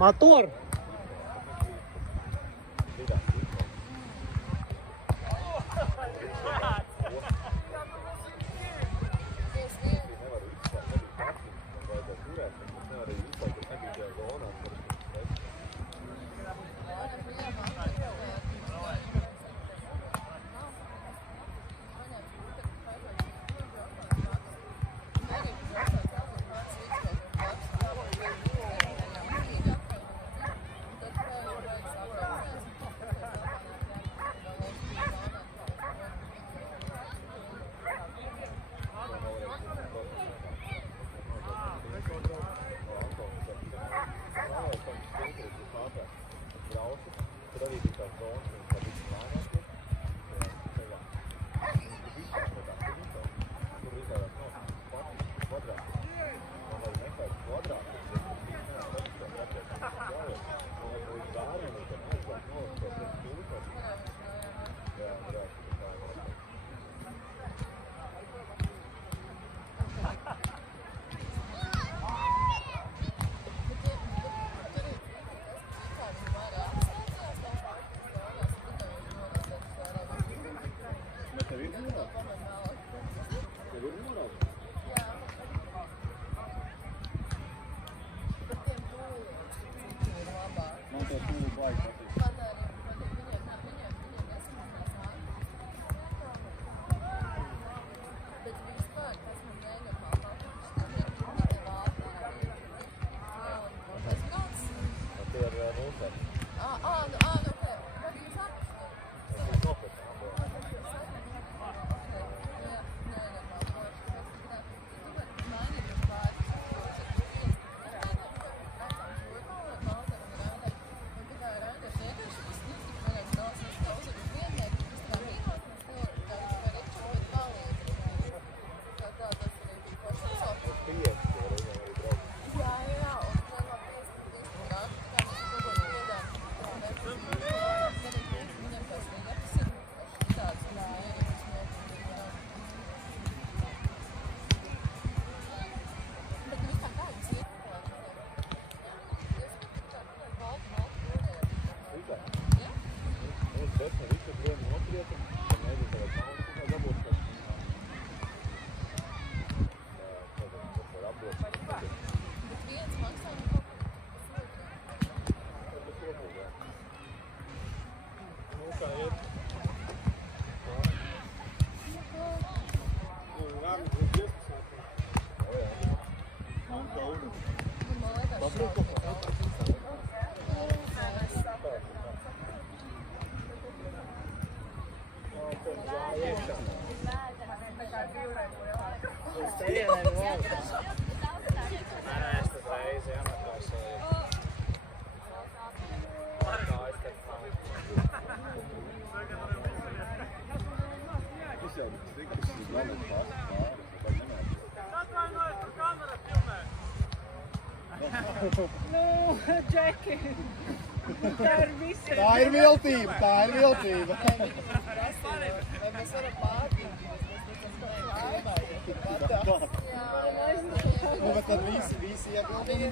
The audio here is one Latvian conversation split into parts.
Motor! Nu, Džeki, tā ir visiem. Tā ir viltība, tā ir viltība. Vai mēs varam pārtīties, Nu, bet tad visi iebildi.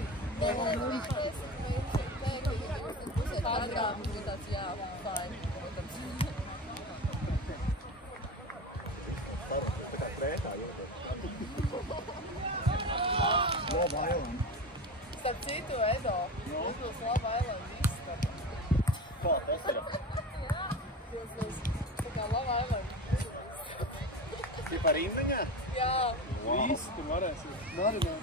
Love Island. Starp citu, Edo, uzbūs Love Island izskata. Kā tas ir? Tā kā Love Island. Ir par Indiņā? Jā. Visi tur varēs marināt.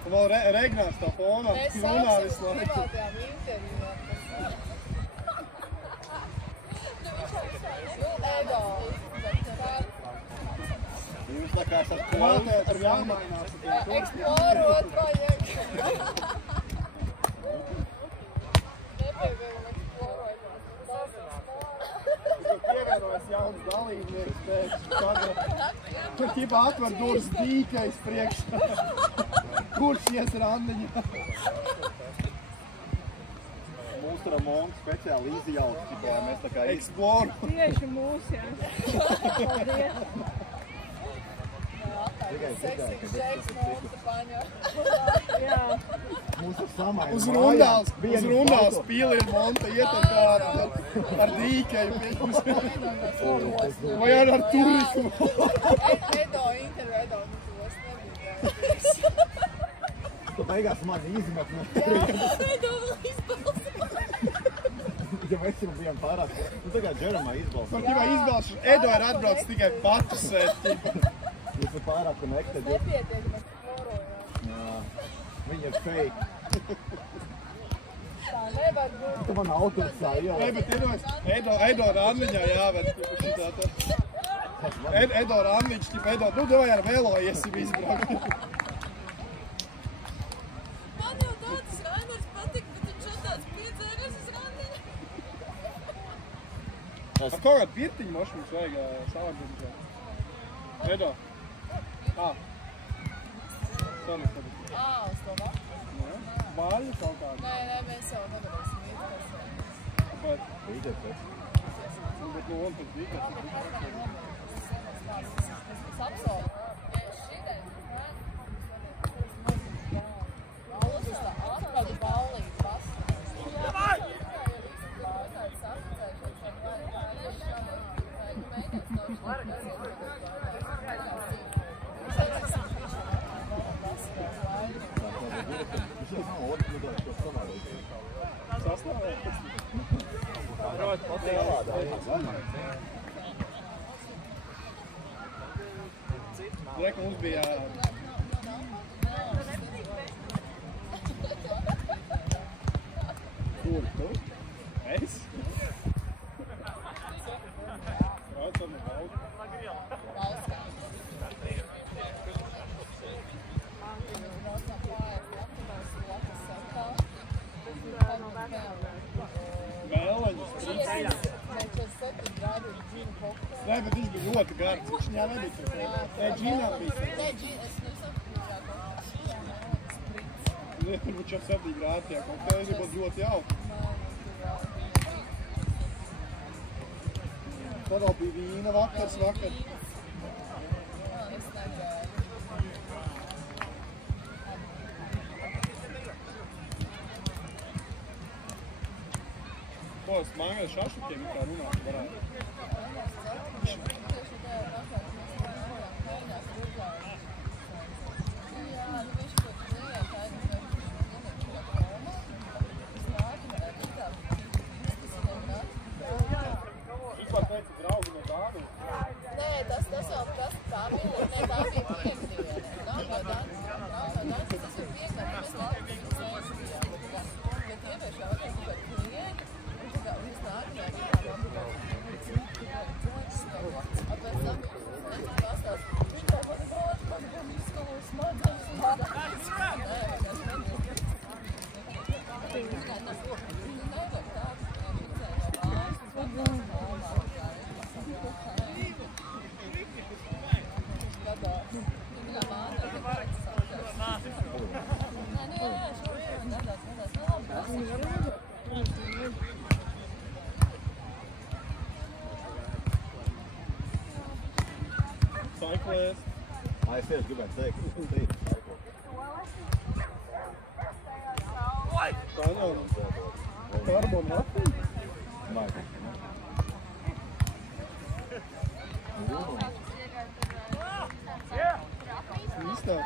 Un vēl Regnās tā fonā, Mēs runā visu sāksim laiku. privātajām intervijām. Edo. Jūs tā kā esat klātē, tur jāmainās. Eksplorot vajag. Nepievienam eksplorot. Tur pievienojas jauns dalībnieks pēc. Tur ķipā atver durvis dīkais priekšā. Kurš ies randiņā? Mūsu Ramona speciāli izjauts, ķipā mēs tā kā eksploru. Tieši mūs, jā. Paldies. Seksīgs žeks, monta paņa. Jā. Mūsu samaina. Uz rundāls pīli ir monta ietek ar dīkeju pieņems. Vai ar turiku. Edo intervedo, nu tos nebija. Tu beigās mani izmet no turienes. Edo vēl izbalso. Ja mēs jau bijām pārāk, nu tagad Džeremā izbalso. Par tīvā izbalsu Edo ir atbrauc tikai patus sēt. Jūs ir pārāk connected. Nepietiek, mēs korojām. Jā, viņi ir fake. Tā nevar būt. Tu man autobusā Nē, ielai. bet Edo Ranviņā jāved šitā tā. Edo Ranviņš, Edo, nu vai ar velo iesim izbraukt. Man jau tāds Rainers patika, bet viņš jau tāds piedzēries uz randiņa. Ar kaut kādu pirtiņu mošu mums vajag savādīt. Edo. Sorry, sorry. Uz to vakar. Vaļu kaut kādu. Nē, mēs jau nevarēsim iet. Bet, Līdzer pēc. bet nu un pēc dīkas. Es apsolu. Šitais, Alus uz tā atpakaļ baulīgi pastāv. Viņš jau nav otrs lidojums, ko savādāk. Sastāvēt? Liek, mums bija... Kur tu? Es? Braucam uz augu. Vēleņus, trīs. Nē, bet viņš bija ļoti gards. Viņš nebija tur. Nē, džīnā bija. Nē, es nesaprotu. Nē, tur bija 47 grādi, jā, kaut kā es būtu ļoti jauki. Tad vēl bija vīna vakars vakar. Ko, es mangā šašukiem kā runāt varētu? Vispār teica draugi no dādu? Nē, tas jau tā bija piekdiena. Nav no Dānas, tas ir piekdiena, mēs labi bet ievieš jau tikai klienti, un viss nākamajā rītā man bija pēc tam viņš pastāst, viņš tā man brāļ, man izskalos smadzenes. Cyclist. Es tieši gribētu teikt, ka tas ir Tāņā. Carbon muffin? Īstā.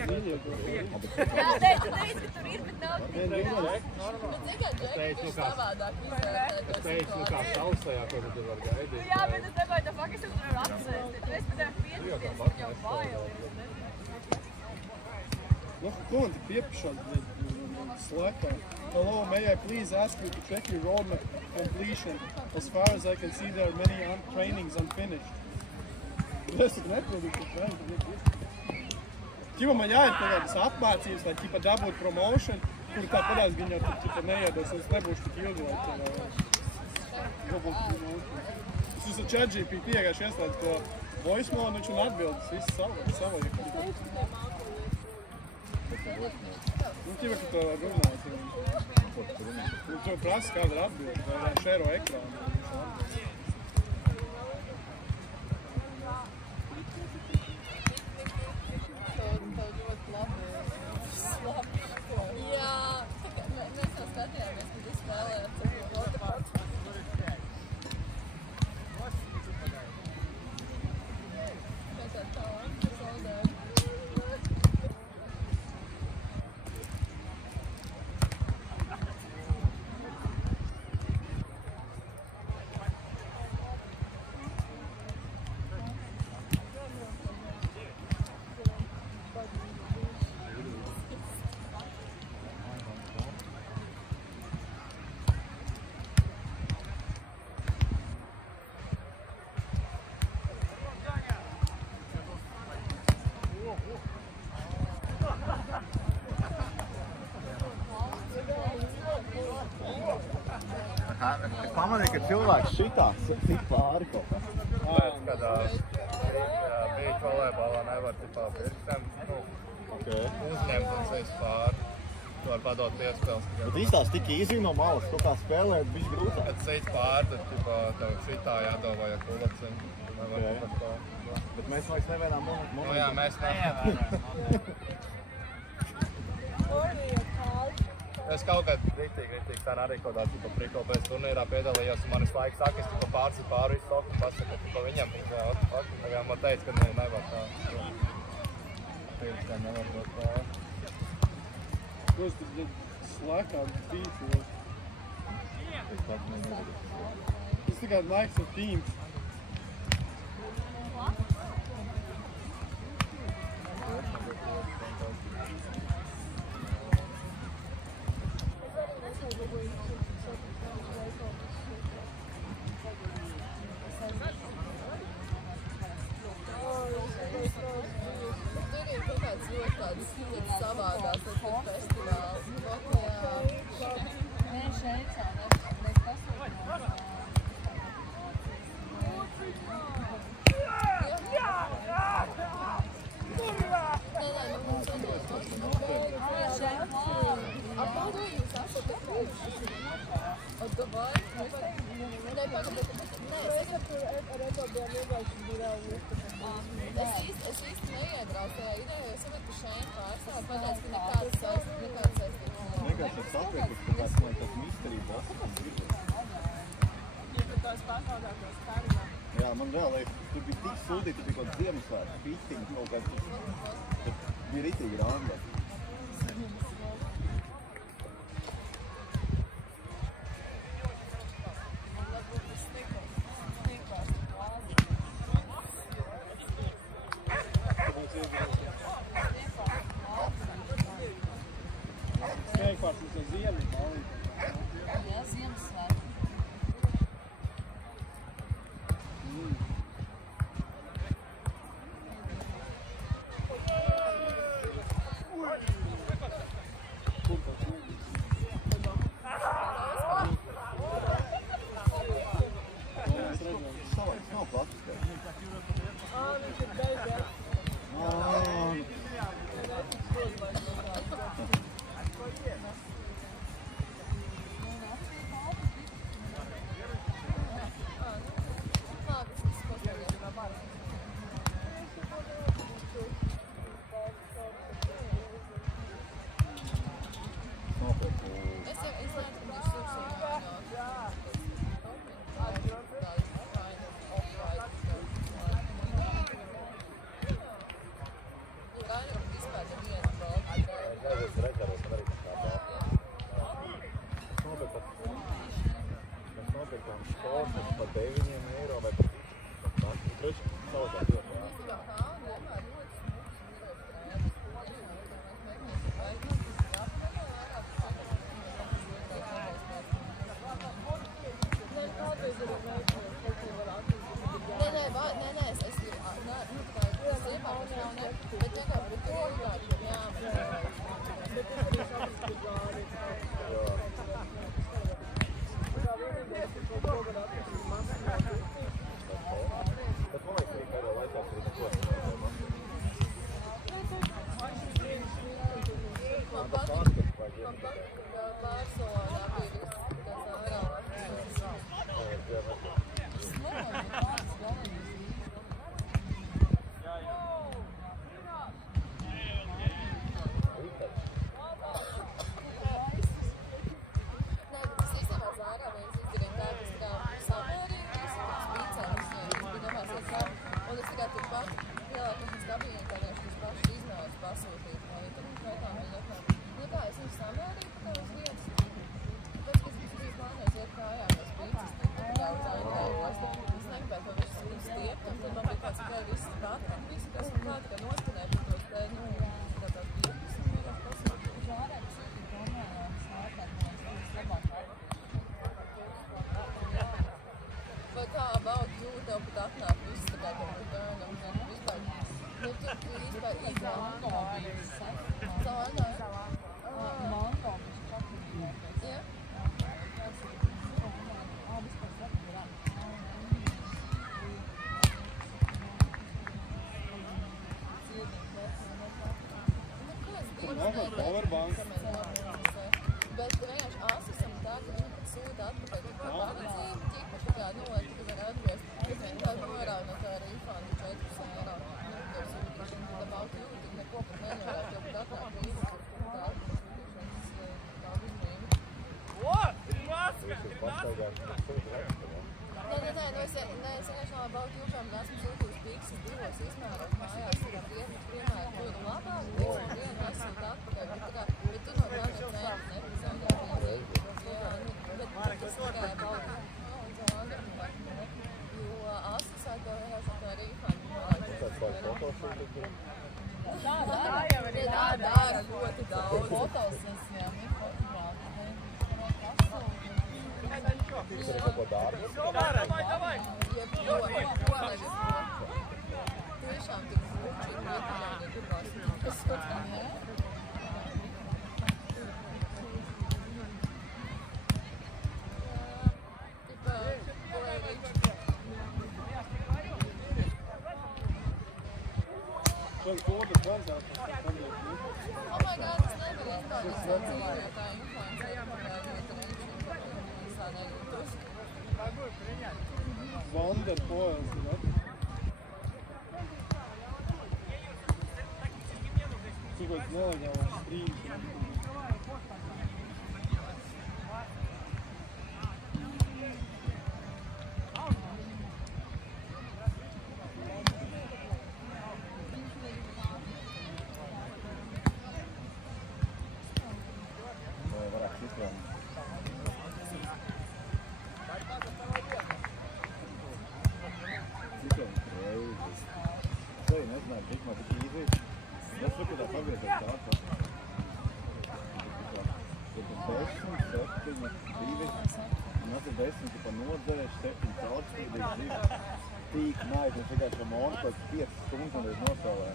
Zīļie, ko Nē, tu teici, ka tur ir, bet nav Nē, nevar. Bet tikai Džeki, viņš savādāk izvērtē to situāciju. Sausajā, ko tu var gaidīt. Jā, bet es domāju, tā faktiski es tur varu apsēst. Es pēc tam piedalīties, man jau bail ir. Nu, ko man tik piepišot, slēgtā? Hello, may I please ask you to check your road completion? As far as I can see, there are many trainings unfinished. Es tik neprodu, ka training. Ķipa man jāiet kaut kādas apmācības, lai ķipa dabūt promotion, kur tā padās viņa jau ķipa neiedos, un es nebūšu tik ilgi, lai dabūt promotion. Es esmu ChatGPT iegājuši ieslēdz to voice mode, viņš un atbildes, viss sava. Nu, ķipa, ka to runāt. Nu, tu prasa, kāda ir atbildes, vai šēro ekrānu. To ļoti labi. Pamanīju, ka cilvēks šitā tik pāri kaut kas. Kad bija volejbolā nevar tipā pirkstiem uzņemt un sēst pāri. Tu var padot piespēles. Bet īstās tik īzī no malas, tu kā spēlēt bišķi grūtāk. Kad sēst pāri, tad tipā tev šitā jādomā, ja kulacim. Bet mēs vairs nevienām Nu jā, mēs nevaram. Es kaut kad ritīgi tā arī kaut kādā tipa priko pēc turnīrā piedalījos, un manis laiks saka, es tipa pārsi pāri visu roku un pasaka, tipa viņam tagad man teica, ka nevar tā. Pirkstiem nevar dot pāri. What's the slack on beef was? It's got likes of teams. Savādāk, tas ir festivāls. Nē, Šveicā, mēs pasūtījām. Es īsti neiebraucu tajā idejā, jo saprotu, ka šeit pārstāv pateic, ka nekāds saistības. Vienkārši es saprieku, ka tāds man tāds misterijas asakams gribas. Jā, man reāli, tur bija tik sūdīti, tur bija kaut Ziemassvētku pitiņi, kaut kāds, tur bija ritīgi rāmba. Spēkvārds uz ziemi, malī. Jā, Ziemassvētku. Salaks nav plastiskais. Viņš ir beidzās. brauchen wir Powerbank. Bet vienkārši asisam tā, ka viņi pat sūta atpakaļ kaut kā palīdzību, tīpaši tā kā, nu, lai tu var atgriezt. Bet viņi tā norāda no tā refundu 4 eiro. Nu, tur sūtīšana, tad about you, tad neko pat nenorāda, jo pat atnāk līdzi, tur tā sūtīšanas tā uzņēma. Nē, nu es vienkārši no about you, kam esmu sūtījusi Pixis 2 izmēros mājās, tur piemēram, tur labāk, vienu esūtu atpakaļ, bet tu no tā necenties nepazaudā. Jā, nu, bet tas tikai about you, un tā Andra, jo asisā to vienkārši tā refundu norāda. Tā jau ir dara ļoti daudz. Fotos esmjām, ir fotogrāfi. Tas ir kaut ko dārgu. Tiešām tik būči ir nepaļādi, tur vēl sūtas. Šeit kodu vajadzētu. Oh my god, tas nevar izbaudīt savu dzīvotāju influencēju, Wanderpoels, ne? Tu kaut nelegāls strīds. Tīk, nē, viņš vienkārši ar Monu pēc 5 stundas un ir nosaulē.